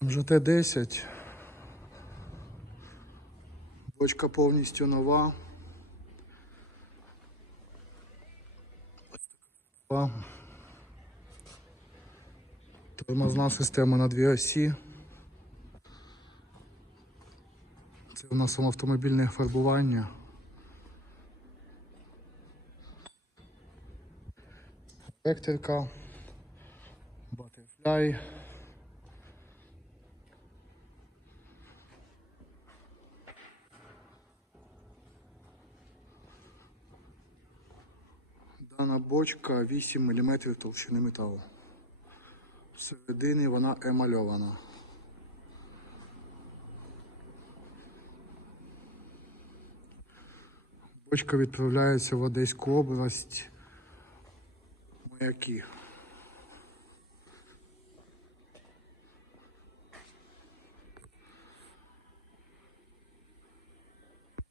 МЖТ-10. Бочка повністю нова. Тормозна система на дві осі. Це у нас автомобільне фарбування. Електрика. Butterfly. Дана бочка 8 мм товщини металу. Всередині вона емальована. Бочка відправляється в Одеську область. Маяки.